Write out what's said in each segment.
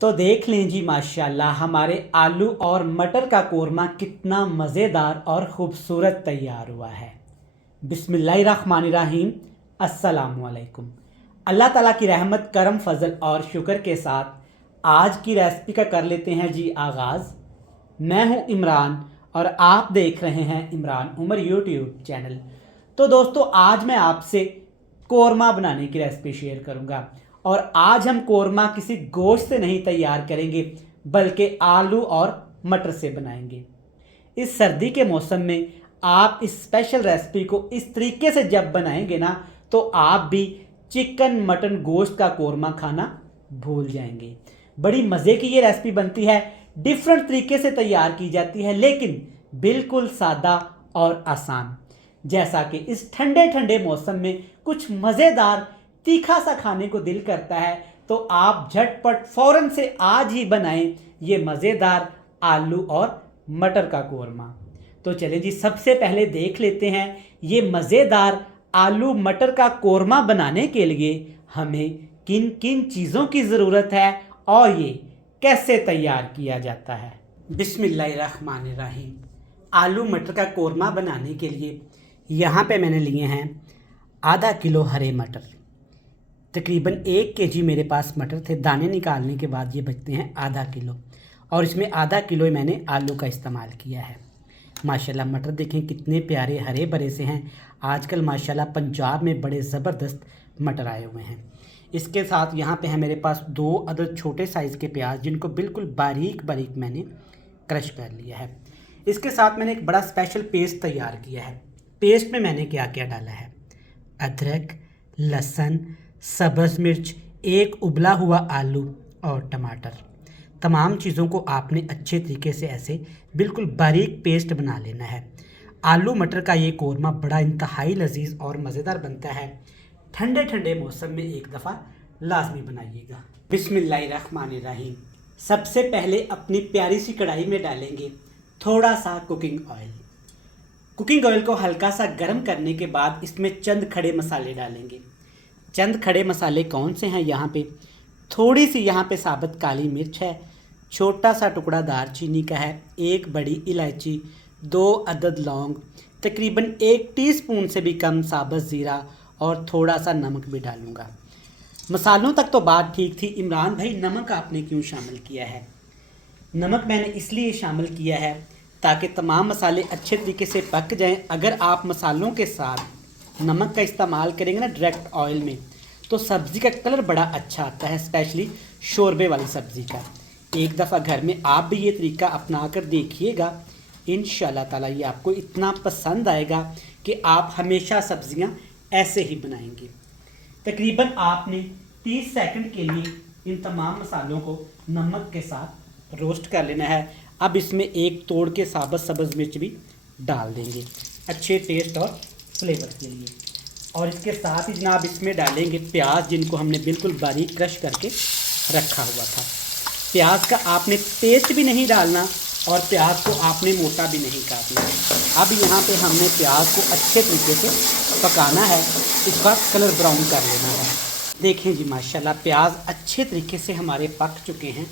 तो देख लें जी माशाल्लाह हमारे आलू और मटर का कोरमा कितना मज़ेदार और ख़ूबसूरत तैयार हुआ है। बिस्मिल्लाहिर्रहमानिर्रहीम। अस्सलामुअलैकुम। अल्लाह ताला की रहमत करम फजल और शुक्र के साथ आज की रेसिपी का कर लेते हैं जी आगाज़। मैं हूं इमरान और आप देख रहे हैं इमरान उमर यूट्यूब चैनल। तो दोस्तों आज मैं आपसे कोरमा बनाने की रेसिपी शेयर करूंगा और आज हम कोरमा किसी गोश्त से नहीं तैयार करेंगे बल्कि आलू और मटर से बनाएंगे। इस सर्दी के मौसम में आप इस स्पेशल रेसिपी को इस तरीके से जब बनाएंगे ना तो आप भी चिकन मटन गोश्त का कोरमा खाना भूल जाएंगे। बड़ी मज़े की ये रेसिपी बनती है, डिफरेंट तरीके से तैयार की जाती है लेकिन बिल्कुल सादा और आसान। जैसा कि इस ठंडे ठंडे मौसम में कुछ मज़ेदार तीखा सा खाने को दिल करता है तो आप झटपट फौरन से आज ही बनाएं ये मज़ेदार आलू और मटर का कोरमा। तो चलें जी, सबसे पहले देख लेते हैं ये मज़ेदार आलू मटर का कोरमा बनाने के लिए हमें किन किन चीज़ों की ज़रूरत है और ये कैसे तैयार किया जाता है। बिस्मिल्लाहिर्रहमानिर्रहीम। आलू मटर का कोरमा बनाने के लिए यहाँ पे मैंने लिए हैं आधा किलो हरे मटर। तकरीबन 1 केजी मेरे पास मटर थे, दाने निकालने के बाद ये बचते हैं आधा किलो और इसमें आधा किलो मैंने आलू का इस्तेमाल किया है। माशाल्लाह मटर देखें कितने प्यारे हरे भरे से हैं। आजकल माशाल्लाह पंजाब में बड़े ज़बरदस्त मटर आए हुए हैं। इसके साथ यहाँ पे है मेरे पास 2 अदद छोटे साइज़ के प्याज जिनको बिल्कुल बारीक बारीक मैंने क्रश कर लिया है। इसके साथ मैंने एक बड़ा स्पेशल पेस्ट तैयार किया है। पेस्ट में मैंने क्या क्या डाला है, अदरक, लहसुन, सब्ज़ मिर्च, एक उबला हुआ आलू और टमाटर। तमाम चीज़ों को आपने अच्छे तरीके से ऐसे बिल्कुल बारीक पेस्ट बना लेना है। आलू मटर का ये कोरमा बड़ा इंतहाई लजीज और मज़ेदार बनता है। ठंडे ठंडे मौसम में एक दफ़ा लाजमी बनाइएगा। बिस्मिल्लाहिर्रहमानिर्रहीम। सबसे पहले अपनी प्यारी सी कढ़ाई में डालेंगे थोड़ा सा कुकिंग ऑयल। कुकिंग ऑयल को हल्का सा गर्म करने के बाद इसमें चंद खड़े मसाले डालेंगे। चंद खड़े मसाले कौन से हैं, यहाँ पे थोड़ी सी यहाँ पे साबुत काली मिर्च है, छोटा सा टुकड़ा दालचीनी का है, 1 बड़ी इलायची, 2 अदद लौंग, तकरीबन 1 टीस्पून से भी कम साबुत ज़ीरा और थोड़ा सा नमक भी डालूँगा। मसालों तक तो बात ठीक थी। इमरान भाई नमक आपने क्यों शामिल किया है? नमक मैंने इसलिए शामिल किया है ताकि तमाम मसाले अच्छे तरीके से पक जाएं। अगर आप मसालों के साथ नमक का इस्तेमाल करेंगे ना डायरेक्ट ऑयल में तो सब्ज़ी का कलर बड़ा अच्छा आता है, स्पेशली शोरबे वाली सब्ज़ी का। एक दफ़ा घर में आप भी ये तरीका अपना कर देखिएगा, इंशाल्लाह ताला ये आपको इतना पसंद आएगा कि आप हमेशा सब्ज़ियां ऐसे ही बनाएंगे। तकरीबन आपने 30 सेकंड के लिए इन तमाम मसालों को नमक के साथ रोस्ट कर लेना है। अब इसमें एक तोड़ के साबुत सब्ज़ मिर्च भी डाल देंगे अच्छे टेस्ट और फ्लेवर के लिए। और इसके साथ ही जनाब इसमें डालेंगे प्याज जिनको हमने बिल्कुल बारीक क्रश करके रखा हुआ था। प्याज का आपने पेस्ट भी नहीं डालना और प्याज को आपने मोटा भी नहीं काटना। अब यहाँ पे हमने प्याज को अच्छे तरीके से पकाना है, इसका कलर ब्राउन कर लेना है। देखें जी माशाल्लाह प्याज अच्छे तरीके से हमारे पक चुके हैं।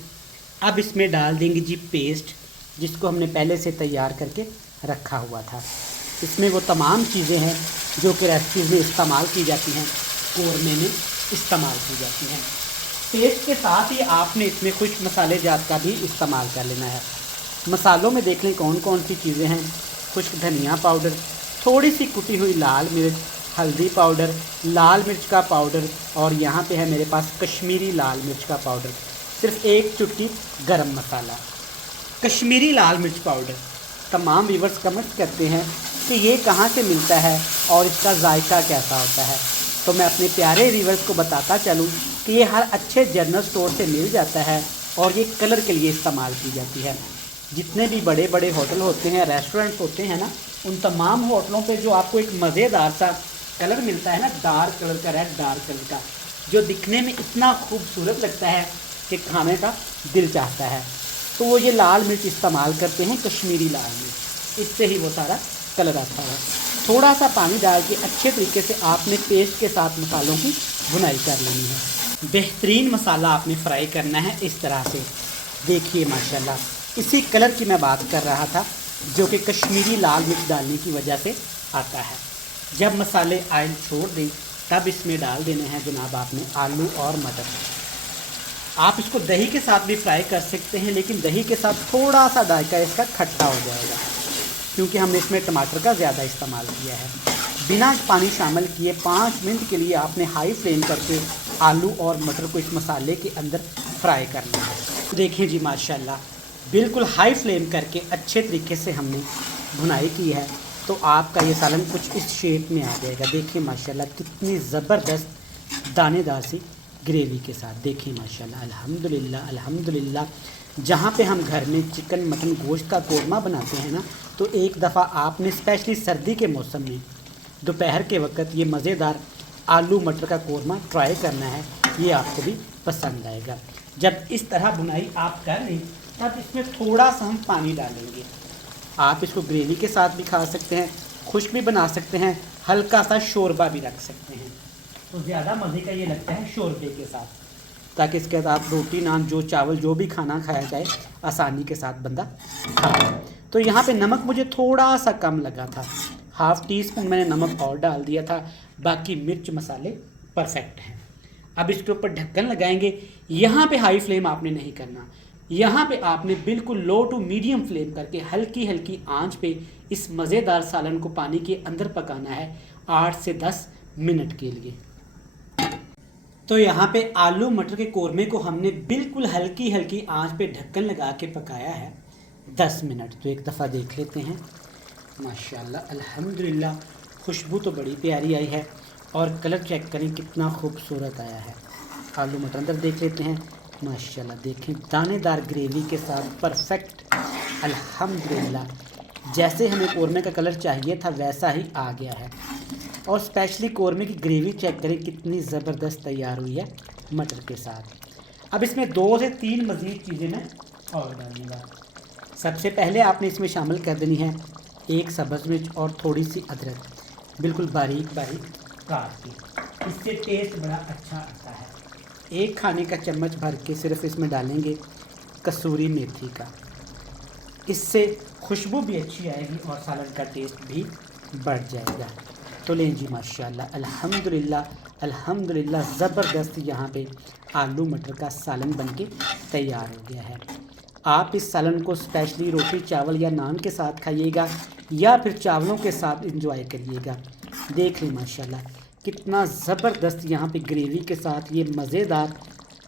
अब इसमें डाल देंगे जी पेस्ट जिसको हमने पहले से तैयार करके रखा हुआ था। इसमें वो तमाम चीज़ें हैं जो कि रेसिपीज़ में इस्तेमाल की जाती हैं, कोरमे में इस्तेमाल की जाती हैं। पेस्ट के साथ ही आपने इसमें खुश्क मसाले जात का भी इस्तेमाल कर लेना है। मसालों में देख लें कौन कौन सी चीज़ें हैं, खुश्क धनिया पाउडर, थोड़ी सी कुटी हुई लाल मिर्च, हल्दी पाउडर, लाल मिर्च का पाउडर और यहाँ पे है मेरे पास कश्मीरी लाल मिर्च का पाउडर, सिर्फ 1 चुटकी गरम मसाला। कश्मीरी लाल मिर्च पाउडर तमाम व्यूवर्स कमेंट करते हैं कि ये कहाँ से मिलता है और इसका जायका कैसा होता है, तो मैं अपने प्यारे व्यूवर्स को बताता चलूँ कि ये हर अच्छे जनरल स्टोर से मिल जाता है और ये कलर के लिए इस्तेमाल की जाती है। जितने भी बड़े बड़े होटल होते हैं, रेस्टोरेंट्स होते हैं ना, उन तमाम होटलों पे जो आपको एक मज़ेदार सा कलर मिलता है ना, डार्क कलर का, रेड डार्क कलर का, जो दिखने में इतना खूबसूरत लगता है कि खाने का दिल चाहता है, तो वो ये लाल मिर्च इस्तेमाल करते हैं, कश्मीरी लाल मिर्च। इससे ही वो सारा कलर आता है। थोड़ा सा पानी डाल के अच्छे तरीके से आपने पेस्ट के साथ मसालों की भुनाई कर लेनी है। बेहतरीन मसाला आपने फ्राई करना है इस तरह से। देखिए माशाल्लाह, इसी कलर की मैं बात कर रहा था जो कि कश्मीरी लाल मिर्च डालने की वजह से आता है। जब मसाले ऑयल छोड़ दें तब इसमें डाल देने हैं जनाब आपने आलू और मटर। आप इसको दही के साथ भी फ्राई कर सकते हैं, लेकिन दही के साथ थोड़ा सा जायका इसका खट्टा हो जाएगा क्योंकि हमने इसमें टमाटर का ज़्यादा इस्तेमाल किया है। बिना पानी शामिल किए 5 मिनट के लिए आपने हाई फ्लेम करके आलू और मटर को इस मसाले के अंदर फ्राई करना है। देखिए जी माशाल्लाह, बिल्कुल हाई फ्लेम करके अच्छे तरीके से हमने भुनाई की है तो आपका ये सालन कुछ इस शेप में आ जाएगा। देखिए माशाल्लाह कितनी ज़बरदस्त दानेदार सी ग्रेवी के साथ। देखिए माशाल्लाह, अल्हम्दुलिल्लाह अल्हम्दुलिल्लाह। जहाँ पे हम घर में चिकन मटन गोश्त का कोरमा बनाते हैं ना, तो एक दफ़ा आपने स्पेशली सर्दी के मौसम में दोपहर के वक्त ये मज़ेदार आलू मटर का कोरमा ट्राई करना है, ये आपको भी पसंद आएगा। जब इस तरह बुनाई आप कर लें तब इसमें थोड़ा सा हम पानी डालेंगे। आप इसको ग्रेवी के साथ भी खा सकते हैं, खुश्क भी बना सकते हैं, हल्का सा शोरबा भी रख सकते हैं। तो ज़्यादा मज़े का ये लगता है शोरबे के साथ, ताकि इसके साथ आप रोटी नान जो चावल जो भी खाना खाया जाए आसानी के साथ बंदा खा जाए। तो यहाँ पे नमक मुझे थोड़ा सा कम लगा था, हाफ़ टी स्पून मैंने नमक और डाल दिया था, बाकी मिर्च मसाले परफेक्ट हैं। अब इसके ऊपर ढक्कन लगाएंगे। यहाँ पे हाई फ्लेम आपने नहीं करना, यहाँ पे आपने बिल्कुल लो टू मीडियम फ्लेम करके हल्की हल्की आंच पे इस मज़ेदार सालन को पानी के अंदर पकाना है 8 से 10 मिनट के लिए। तो यहाँ पे आलू मटर के कोरमे को हमने बिल्कुल हल्की हल्की आंच पे ढक्कन लगा के पकाया है 10 मिनट। तो एक दफ़ा देख लेते हैं। माशाल्लाह अल्हम्दुलिल्लाह, खुशबू तो बड़ी प्यारी आई है और कलर चेक करें कितना खूबसूरत आया है। आलू मटर अंदर देख लेते हैं। माशाल्लाह देखें, दानेदार ग्रेवी के साथ परफेक्ट, अल्हम्दुलिल्लाह जैसे हमें कोरमे का कलर चाहिए था वैसा ही आ गया है। और स्पेशली कोरमे की ग्रेवी चेक करें कितनी ज़बरदस्त तैयार हुई है मटर के साथ। अब इसमें 2 से 3 मज़ीद चीज़ें मैं और डालूँगा। सबसे पहले आपने इसमें शामिल कर देनी है 1 सब्ज़ मिर्च और थोड़ी सी अदरक, बिल्कुल बारीक बारीक काट के। इससे टेस्ट बड़ा अच्छा आता है। 1 खाने का चम्मच भर के सिर्फ इसमें डालेंगे कसूरी मेथी का, इससे खुशबू भी अच्छी आएगी और सालन का टेस्ट भी बढ़ जाएगा। तो लें जी माशाल्लाह अल्हम्दुलिल्लाह अल्हम्दुलिल्लाह, ज़बरदस्त यहाँ पे आलू मटर का सालन बनके तैयार हो गया है। आप इस सालन को स्पेशली रोटी चावल या नान के साथ खाइएगा या फिर चावलों के साथ इंजॉय करिएगा। देख लें माशाल्लाह कितना ज़बरदस्त यहाँ पे ग्रेवी के साथ ये मज़ेदार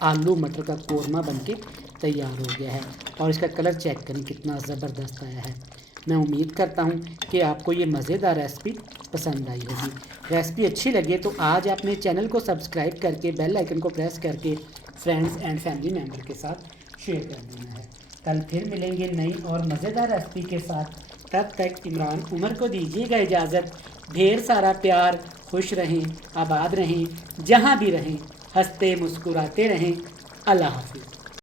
आलू मटर का कोरमा बनके तैयार हो गया है और इसका कलर चेक करें कितना ज़बरदस्त आया है। मैं उम्मीद करता हूँ कि आपको ये मज़ेदार रेसिपी पसंद आई होगी। रेसिपी अच्छी लगे तो आज आपने चैनल को सब्सक्राइब करके बेल आइकन को प्रेस करके फ्रेंड्स एंड फैमिली मेम्बर के साथ शेयर कर देना है। कल फिर मिलेंगे नई और मज़ेदार रेसिपी के साथ। तब तक इमरान उमर को दीजिएगा इजाज़त। ढेर सारा प्यार, खुश रहें, आबाद रहें, जहाँ भी रहें, हंसते मुस्कुराते रहें। अल्लाह हाफ़िज़।